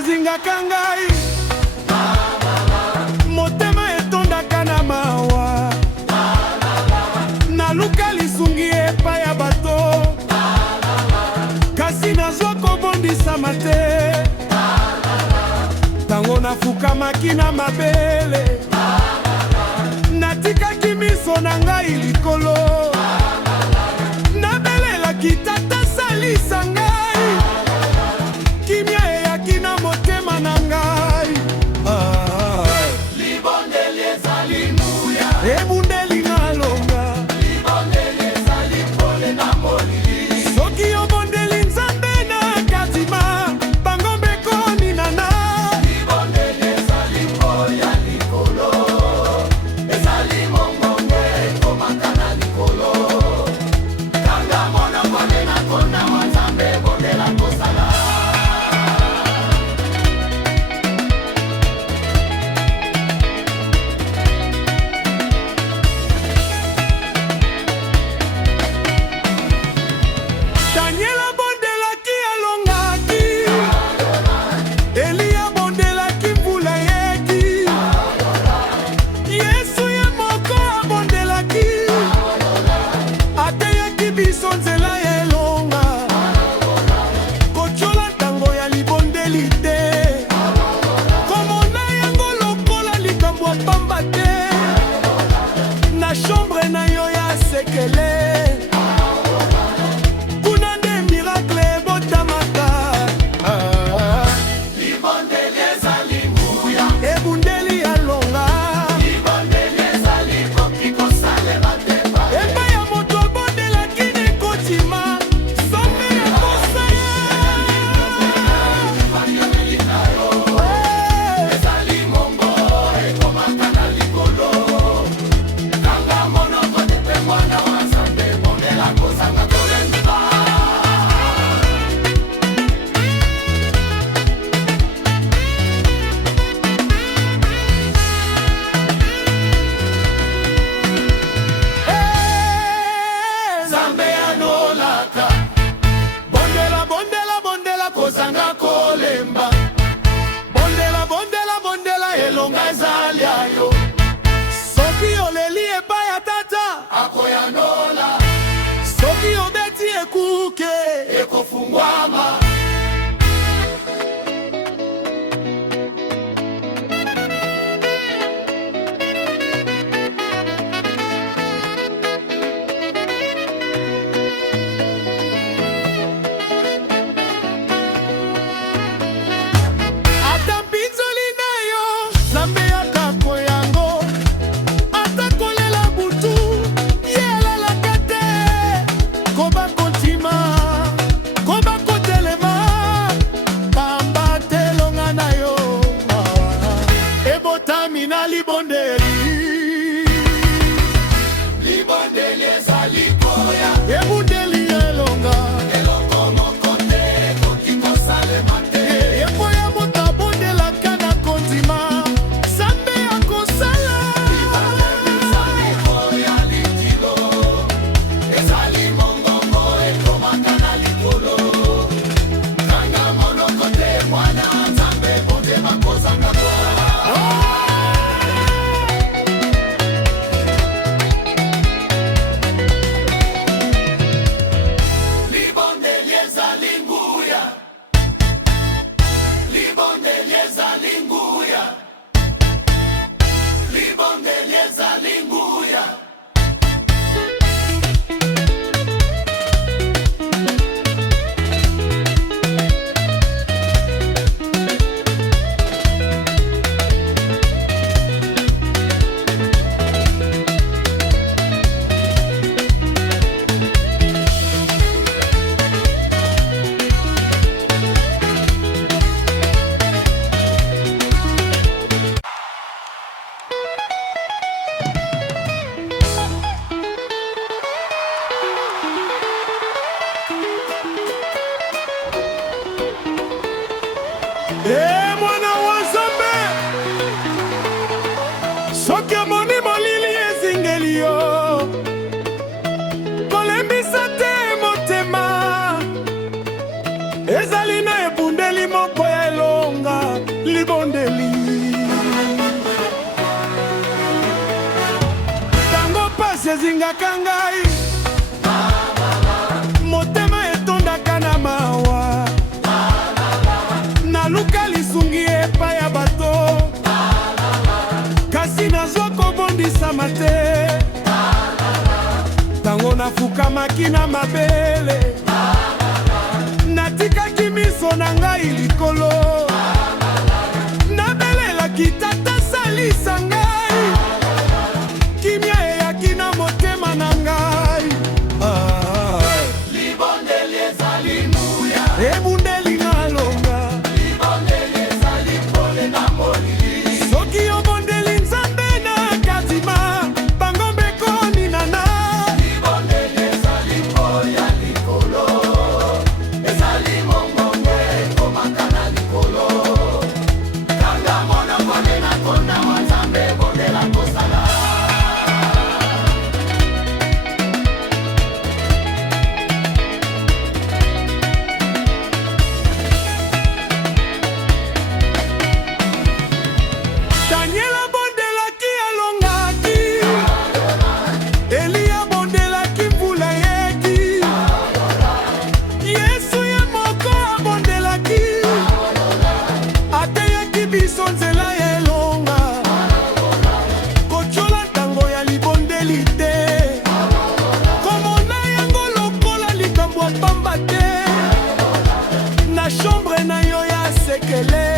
ezingaka ngai, motema etondaka na mawa, naluka lisungi epai ya bato, kasi nazwa kobondisama te. Tango nafukamaki na mabele, natikaki miso na ngai likolo, nabelelaki tata salisa ngai, kimia eyaki na motema na ngai. Libondeli ezali nguya, ebundeli nalonga, libondeli ezali pole na molili. soki obondeli nzambe na katima, bango mbekoni nana. Libondeli ezali koya likolo, ezali mongongo ekomaka na likolo. Kanga mona kone na kona wa Nzambe bondela kosala. Daniel abondelaki alongaki, Eli abondelaki mvula yeki, Yesu ye moko abondelaki, ateyaki biso nzela elonga, kotiola ntango ya libondeli te, komona yango lokola likambo ya pamba te, na chambre na yo ya sekele. Libondeli ezali nguya, Ebundeli alonga, libondeli ezali koki kosalema te pale. epai ya moto abondelaki nekotima, Nzambe akosala. Banyoneli na yo, ezali mongo ekomaka na likolo. Kanga monoko te mpe mwana wa Nzambe bondela kozanga kolemba. Nzambe anolaka, Bondela, bondela, bondela, kozanga kolemba. bondela, bondela, bondela, Elonga ezali ayo, soki oleli epai ya tata, akoyanola, soki obeti ekuke, ekofungwama. ata mpinzoli na yo, Nzambe akako yango, ata kolela butu, ye alalaka te, koba kontima, koba kotelema, pamba telonga na yo, ebotami na libondeli, Libondeli ezali koya, ebundeli elonga, eloko moko te ekoki kosalema te. epo ya moto abondelaka na kondima, Nzambe akosala. Libondeli ezali koya likilo, ezali mongongo ekomaka na likolo. Kanga monoko te mwana wa Nzambe bondema kozanga kwa. Libondeli ezali nguya, libondeli ezali nguya, libondeli ezali nguya. Mwana wa Nzambe, soki amoni molili ezingeli yo, kolembisa te motema, ezali na ebundeli moko ya elonga, nakamaki na mabele, natikaki miso na ngai likolo, nabelelaki tata salisa ngai, kimia eyaki na motema na ngai. Libondeli ezali nguya, ebundeli nalonga, libondeli ezali pole na molili. soki obondeli nzambe na kadima, bangombe koninana. Libondeli ezali koya likolo, ezali mongongo ekomaka na likolo. Kanga monoko nena kona wa Nzambe, bondela kosala. Daniel abondelaki alongaki, Eli abondelaki mvula yeki, Yesu ye moko abondelaki, ateyaki biso nzela elonga, kotiola ntango ya libondeli te, komona yango lokola likambo ya pamba te, na chambre na yo ya sekele.